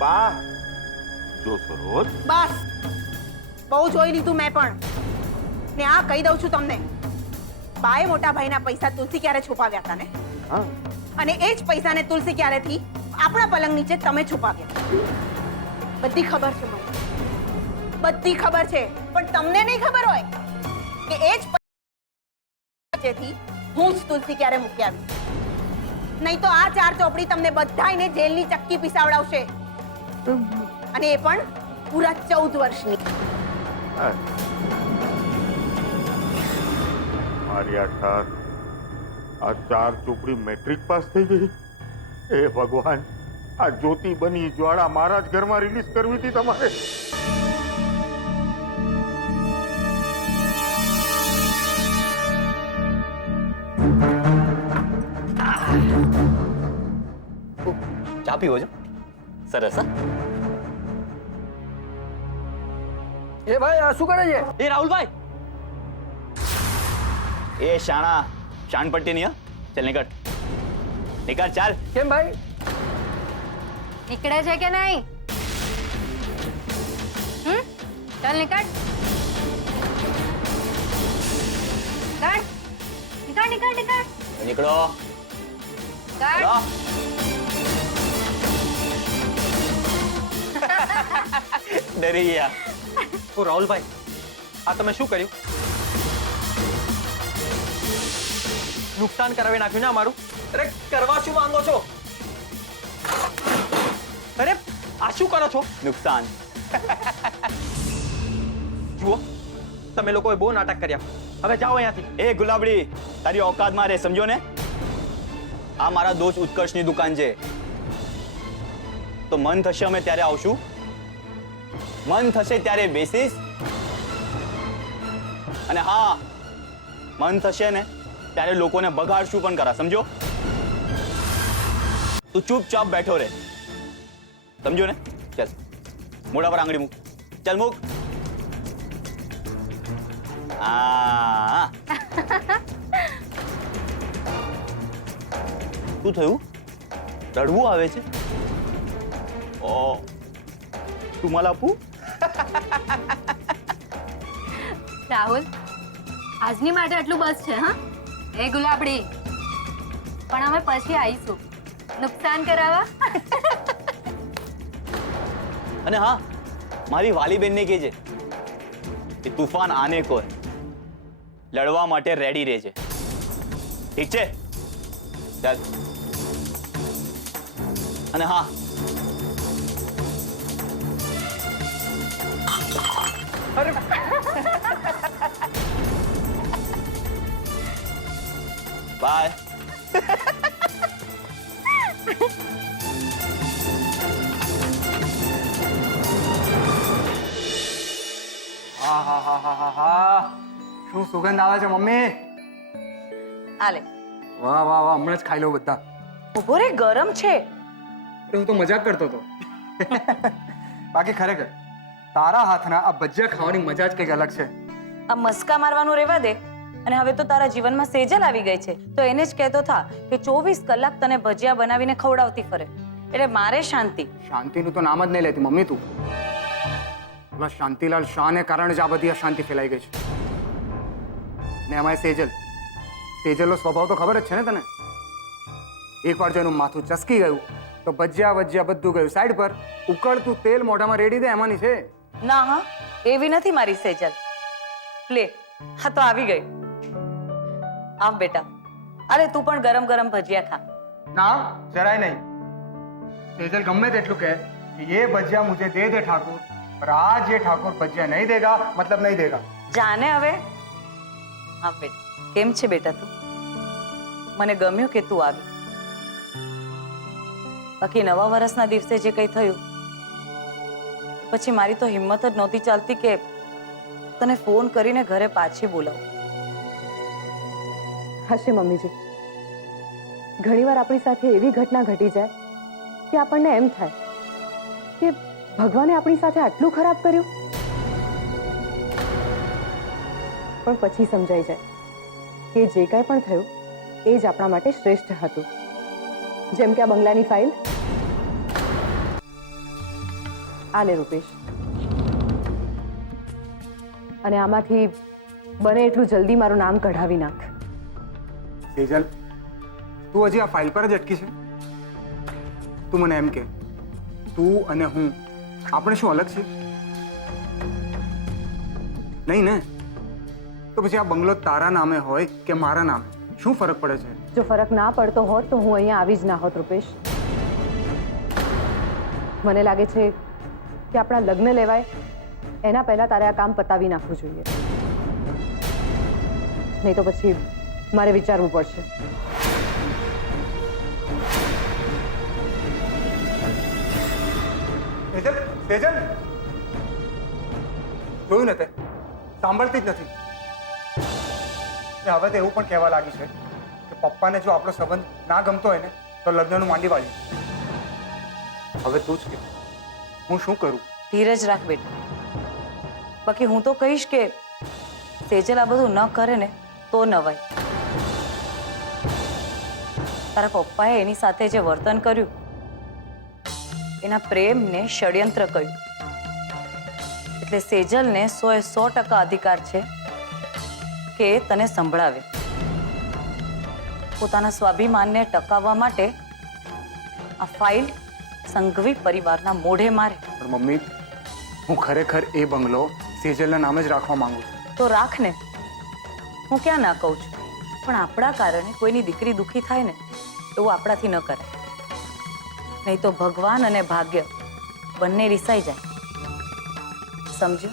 બા જો સરોજ, બસ બહુ જોઈ લીધું મેં પણ. ને આ કહી દઉં છું તમને, બાએ મોટા ભાઈના પૈસા તુલસી ક્યારે છુપાવ્યા હતા ને? અને એ જ પૈસાને તુલસી ક્યારેથી આપણા પલંગ નીચે તમે છુપાવ્યા. બધી ખબર છે મને, બધી ખબર છે. પણ તમને નહીં ખબર હોય કે એ જ પૈસાથી હું જ તુલસી ક્યારે મૂકી આવી. નહીં તો આ ચાર ચોપડી તમને બધાયને જેલની ચક્કી પીસાવડાવશે. અને એ પણ પૂરા 14 વર્ષની. મારી આ 4 ચોપડી મેટ્રિક પાસ થઈ ગઈ. એ ભગવાન, આ જ્યોતિ બની જ્વાળા મારા જ ઘરમાં રિલીઝ કરવી હતી તમારે. ચા પીવો છો? સરસ. એ ભાઈ આ શું કરે છે? એ રાહુલભાઈ, એ શાણા શાનપટ્ટી નહીં. ચાલ નીકળ, નીકળ ચાલ. કેમ ભાઈ? નીકળે છે કે નહીં? ચાલ નીકળ. નીકળ નીકળ નીકળ. નીકળો. નીકળ. ડરી ગયા. ઓ રાહુલભાઈ, આ તમે શું કર્યું? નુકસાન કરાવી નાખ્યું ને અમારું. અરે કરવા શું માંગો છો? અરે આ શું કરો છો? નુકસાન. જુઓ, તમે લોકોએ બહુ નાટક કર્યા. હવે જાઓ અહીંયાથી. એ ગુલાબડી, તારી ઓકાતમાં રે, સમજો ને? આ મારા દોસ્ત ઉત્કર્ષની દુકાન છે. તો મન થશે અમે ત્યારે આવશું, મન થશે ત્યારે બેસીશ, અને હા, મન થશે ને ત્યારે લોકોને બગાડશું પણ કરા, સમજો? તું ચૂપચાપ બેઠો રે, સમજો ને? ચાલ, મોઢા પર આંગળી મૂક. ચાલ મૂક. આ શું થયું? રડવું આવે છે? ઓ, તું मला આપું? રાહુલ, આજની માટે આટલું બસ છે. હા એ ગુલાબડી, પણ અમે પછી આવીશું નુકસાન કરાવવા. અને હા, મારી વાલી બેનને કહેજે કે તુફાન આને કોઈ લડવા માટે રેડી રહેજે. ઠીક છે? ચાલ. અને હા, અરે બાય. શું સુગંધ આવે છે મમ્મી. આલે વાહ વાહ વાહ, હમણાં જ ખાઈ લો બધા. ઉભો રે, ગરમ છે. હું તો મજાક કરતો હતો. બાકી ખરેખર તારા હાથના આ ભજીયા ખાવાની મજા જ કંઈક અલગ છે. આ મસ્કા મારવાનું રહેવા દે. અને હવે તો તારા જીવનમાં સેજલ આવી ગઈ છે, તો એને જ કહેતો થા કે 24 કલાક તને ભજીયા બનાવીને ખવડાવતી ફરે, એટલે મારે શાંતિ. શાંતિનું તો નામ જ નહીં લેતી મમ્મી તું. પેલા શાંતિલાલ શાહને કારણે જ આ બધી અશાંતિ ફેલાઈ ગઈ છે. ને એમાં સેજલનો સ્વભાવ તો ખબર જ છે ને તને. એકવાર જો એનું માથું ચસકી ગયું તો ભજીયા ભજીયા બધું ગયું સાઈડ પર. ઉકળતું તેલ મોઢામાં રેડી દે એમાંની છે. ના હા, એવી નથી મારી સેજલ. લે, હા તો આવી ગઈ. આવ બેટા, અરે તું પણ ગરમ ગરમ ભજીયા ખા. ના, જરાય નહીં. સેજલ ગમે તેટલું કહે કે ये भजिया मुझे दे दे ठाकुर, पर आज ये ठाकुर भजिया नहीं देगा, मतलब नहीं देगा. જાને હવે. હા બેટા, કેમ છે બેટા તું? મને ગમ્યું કે તું આવી. બાકી નવા વર્ષના દિવસે જે કંઈ થયું પછી મારી તો હિંમત જ નહોતી ચાલતી કે તને ફોન કરીને ઘરે પાછી બોલાવું. હશે મમ્મીજી, ઘણીવાર આપણી સાથે એવી ઘટના ઘટી જાય કે આપણને એમ થાય કે ભગવાને આપણી સાથે આટલું ખરાબ કર્યું. પણ પછી સમજાઈ જાય કે જે કાંઈ પણ થયું એ જ આપણા માટે શ્રેષ્ઠ હતું. જેમ કે આ બંગલાની ફાઇલ. આ લે રૂપેશ, અને આમાંથી બને એટલું જલ્દી મારું નામ કઢાવી નાખ. સેજલ, તું હજી આ ફાઇલ પર જ અટકી છે? તું મને એમ કે તું અને હું આપણે શું અલગ છે? નહીં ને? તો પછી આ બંગલો તારા નામે હોય કે મારા નામે, શું ફરક પડે છે? જો ફરક ના પડતો હોત તો હું અહીંયા આવી જ ના હોત રૂપેશ. મને લાગે છે કે આપણા લગ્ન લેવાય એના પહેલા તારે આ કામ પતાવી નાખવું જોઈએ, નહીં તો પછી મારે વિચારવું પડશે. સેજલ, સેજલ, જોયું ને તે સાંભળતી જ નથી. ને હવે તો એવું પણ કહેવા લાગી છે કે પપ્પાને જો આપણો સંબંધ ના ગમતો હોય ને તો લગ્નનું માંડી વાળી. હવે તું જ કે હું શું કરું? ધીરજ રાખ બેટા. બાકી હું તો કહીશ કે સેજલ આ બધું ન કરે ને તો નવાય. તારા પપ્પાએ એની સાથે જે વર્તન કર્યું, એના પ્રેમને ષડયંત્ર કહ્યું, એટલે સેજલને 100% અધિકાર છે કે એ તને સંભળાવે. પોતાના સ્વાભિમાનને ટકાવવા માટે આ ફાઇલ સંઘવી પરિવારના મોઢે મારે. પણ મમ્મી, હું ખરેખર એ બંગલો સેજલના નામે જ રાખવા માંગુ છું. તો રાખ ને, હું ક્યાં ના કહું છું, પણ આપણા કારણે કોઈની દીકરી દુઃખી થાય ને એવું આપણાથી ન કરાય. નહીં તો ભગવાન અને ભાગ્ય બંને રિસાઈ જાય. સમજ્યો?